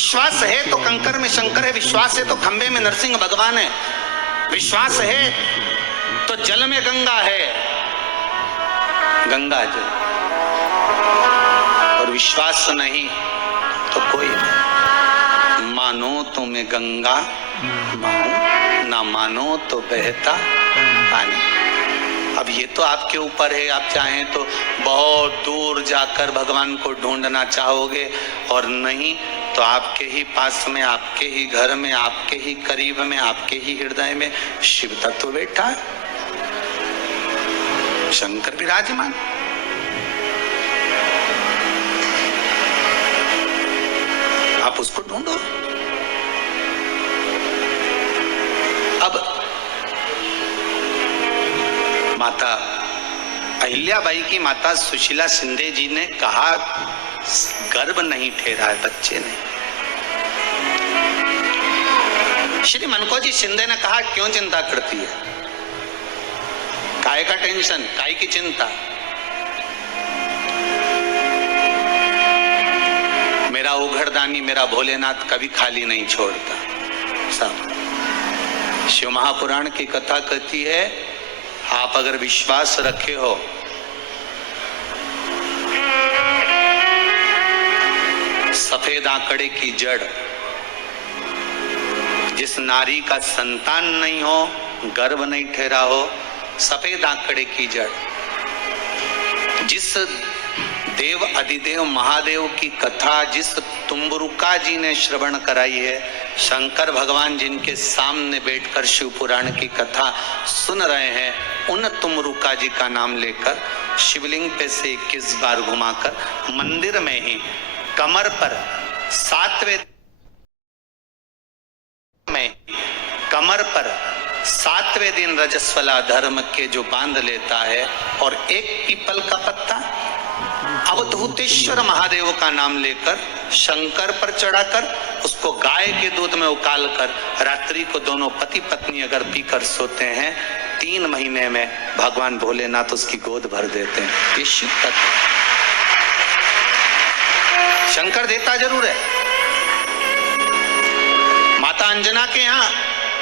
विश्वास है तो कंकर में शंकर है, विश्वास है तो खंबे में नरसिंह भगवान है, विश्वास है तो जल में गंगा है, गंगा जल, और विश्वास नहीं तो कोई नहीं। मानो तो मैं गंगा मानूं, ना मानो तो बहता पानी। अब ये तो आपके ऊपर है, आप चाहें तो बहुत दूर जाकर भगवान को ढूंढना चाहोगे, और नहीं तो आपके ही पास में, आपके ही घर में, आपके ही करीब में, आपके ही हृदय में शिव तत्व बैठा है, शंकर विराजमान। आप उसको ढूंढो। अब माता अहिल्याबाई की माता सुशीला शिंदे जी ने कहा गर्भ नहीं ठहरा है, बच्चे ने। श्री मनकोजी शिंदे ने कहा क्यों चिंता करती है, काय का टेंशन, काय की चिंता। मेरा उघड़दानी, मेरा भोलेनाथ कभी खाली नहीं छोड़ता। सब शिव महापुराण की कथा कहती है, आप अगर विश्वास रखे हो सफेद आंकड़े की जड़, जिस नारी का संतान नहीं हो, गर्भ नहीं ठहरा हो, सफेद आंकड़े की जड़, जिस देव अधिदेव महादेव की कथा जिस तुम्बरुका जी ने श्रवण कराई है, शंकर भगवान जिनके सामने बैठकर शिव पुराण की कथा सुन रहे हैं, उन तुमरुका जी का नाम लेकर शिवलिंग पे से 21 बार घुमाकर मंदिर में ही कमर पर 7वें में कमर पर 7वें दिन रजस्वला धर्म के जो बांध लेता है, और एक पीपल का पत्ता अवधूतेश्वर महादेव का नाम लेकर शंकर पर चढ़ाकर उसको गाय के दूध में उकाल कर रात्रि को दोनों पति पत्नी अगर पीकर सोते हैं, 3 महीने में भगवान भोलेनाथ उसकी गोद भर देते हैं। ये शिव तत्व, शंकर देता जरूर है। माता अंजना के यहाँ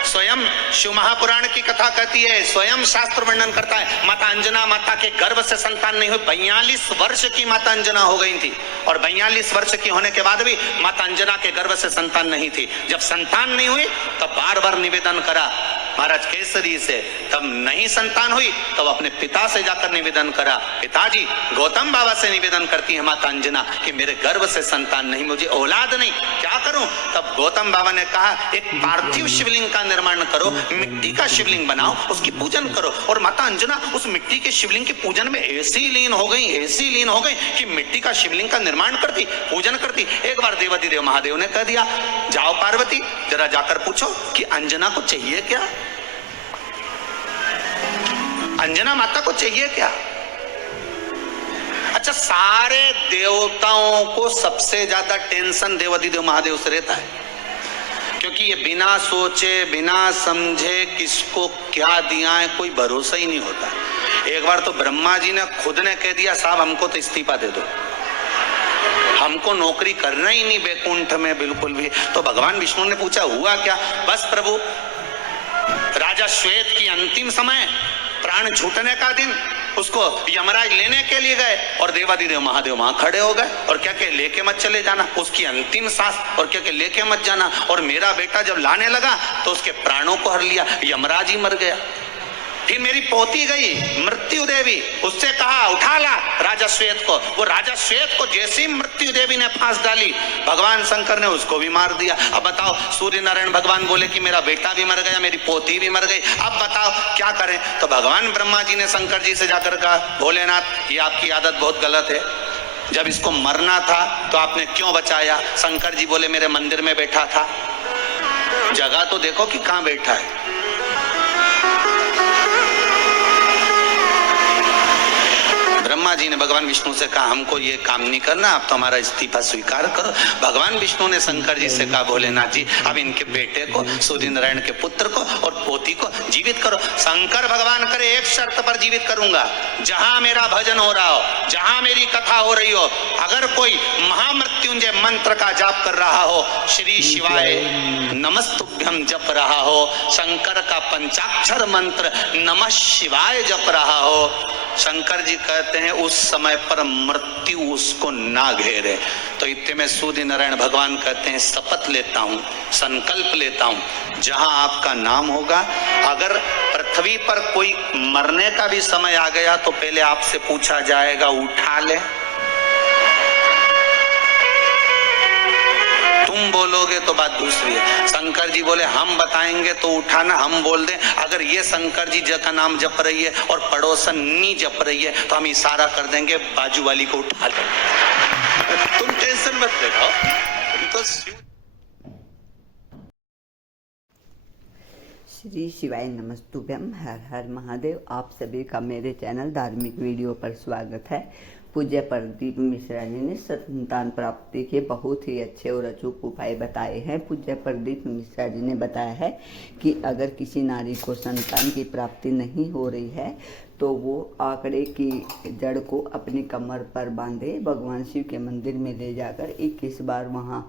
स्वयं शिव महापुराण की कथा कहती है, स्वयं शास्त्र वर्णन करता है, माता अंजना माता के गर्भ से संतान नहीं हुई। 42 वर्ष की माता अंजना हो गई थी, और 42 वर्ष की होने के बाद भी माता अंजना के गर्भ से संतान नहीं थी। जब संतान नहीं हुई तब बार बार निवेदन करा महाराज केसरी से, तब नहीं संतान हुई तब अपने पिता से जाकर निवेदन करा, पिताजी गौतम बाबा से निवेदन करती है माता अंजना कि मेरे गर्भ से संतान नहीं, मुझे औलाद नहीं, क्या करूं? तब गौतम बाबा ने कहा एक पार्थिव शिवलिंग का निर्माण करो, मिट्टी का शिवलिंग बनाओ, उसकी पूजन करो। और माता अंजना उस मिट्टी के शिवलिंग के पूजन में ऐसी लीन हो गई, ऐसी लीन हो गई कि मिट्टी का शिवलिंग का निर्माण करती, पूजन करती। एक बार देवाधिदेव महादेव ने कह दिया, जाओ पार्वती जरा जाकर पूछो कि अंजना को चाहिए क्या, अंजना माता को चाहिए क्या। अच्छा, सारे देवताओं को सबसे ज्यादा टेंशन देवाधिदेव महादेव से रहता है, क्योंकि ये बिना सोचे बिना समझे किसको क्या दिया है कोई भरोसा ही नहीं होता। एक बार तो ब्रह्मा जी ने खुद ने कह दिया, साहब हमको तो इस्तीफा दे दो, हमको नौकरी करना ही नहीं बैकुंठ में बिल्कुल भी। तो भगवान विष्णु ने पूछा हुआ क्या? बस प्रभु, राजा श्वेत की अंतिम समय, प्राण छूटने का दिन, उसको यमराज लेने के लिए गए और देवाधिदेव महादेव वहां खड़े हो गए और क्या के लेके मत चले जाना, उसकी अंतिम सांस, और क्या के लेके मत जाना। और मेरा बेटा जब लाने लगा तो उसके प्राणों को हर लिया, यमराज ही मर गया। फिर मेरी पोती गई मृत्यु देवी, उससे कहा उठा ला राजा श्वेत को। वो राजा श्वेत को जैसी मृत्यु देवी ने फांस डाली, भगवान शंकर ने उसको भी मार दिया। अब बताओ, सूर्य नारायण भगवान बोले कि मेरा बेटा भी मर गया, मेरी पोती भी मर गई, अब बताओ क्या करें। तो भगवान ब्रह्मा जी ने शंकर जी से जाकर कहा, भोलेनाथ ये आपकी आदत बहुत गलत है, जब इसको मरना था तो आपने क्यों बचाया? शंकर जी बोले मेरे मंदिर में बैठा था, जगह तो देखो कि कहां बैठा है। ब्रह्मा जी ने भगवान विष्णु से कहा हमको ये काम नहीं करना, आप तो हमारा इस्तीफा स्वीकार करो। भगवान विष्णु ने शंकर जी से कहा, भोलेनाथ जी अब इनके बेटे को, सूर्य नारायण के पुत्र को और पोती को जीवित करो। शंकर भगवान करे एक शर्त पर जीवित करूंगा, जहां मेरा भजन हो रहा हो, जहां मेरी कथा हो रही हो, अगर कोई महामृत्यु मृत्युंजय मंत्र का जाप कर रहा हो, श्री शिवाय नमस्तुभ्यम जप रहा हो, शंकर का पंचाक्षर मंत्र नमः शिवाय जप रहा हो, शंकर जी कहते हैं उस समय पर मृत्यु उसको ना घेरे। तो इतने में सूर्य नारायण भगवान कहते हैं शपथ लेता हूं, संकल्प लेता हूं, जहां आपका नाम होगा, अगर पृथ्वी पर कोई मरने का भी समय आ गया तो पहले आपसे पूछा जाएगा उठा ले, तुम बोलोगे तो बात दूसरी है। शंकर जी बोले हम बताएंगे तो उठाना, हम बोल दें अगर ये शंकर जी का नाम जप रही है और पड़ोसन नी जप रही है तो हम इशारा कर देंगे बाजू वाली को उठा ले। तुम टेंशन मत लेना, तुम तो श्री शिवाय नमस्तुभ्यम, हर हर महादेव। आप सभी का मेरे चैनल धार्मिक वीडियो पर स्वागत है। पूज्य प्रदीप मिश्रा जी ने संतान प्राप्ति के बहुत ही अच्छे और अचूक उपाय बताए हैं। पूज्य प्रदीप मिश्रा जी ने बताया है कि अगर किसी नारी को संतान की प्राप्ति नहीं हो रही है तो वो आंकड़े की जड़ को अपनी कमर पर बांधे, भगवान शिव के मंदिर में ले जाकर 21 बार वहाँ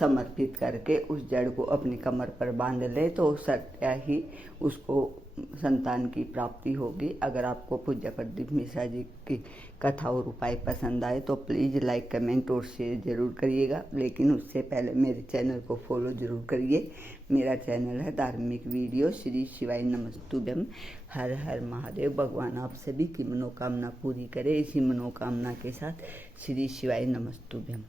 समर्पित करके उस जड़ को अपनी कमर पर बांध ले तो सत्या ही उसको संतान की प्राप्ति होगी। अगर आपको पूज्य प्रदीप मिश्रा जी की कथा और उपाय पसंद आए तो प्लीज़ लाइक, कमेंट और शेयर ज़रूर करिएगा, लेकिन उससे पहले मेरे चैनल को फॉलो ज़रूर करिए। मेरा चैनल है धार्मिक वीडियो श्री शिवाय नमस्तुभ्यम, हर हर महादेव। भगवान आप सभी की मनोकामना पूरी करे। इसी मनोकामना के साथ श्री शिवाय नमस्तुभ्यम।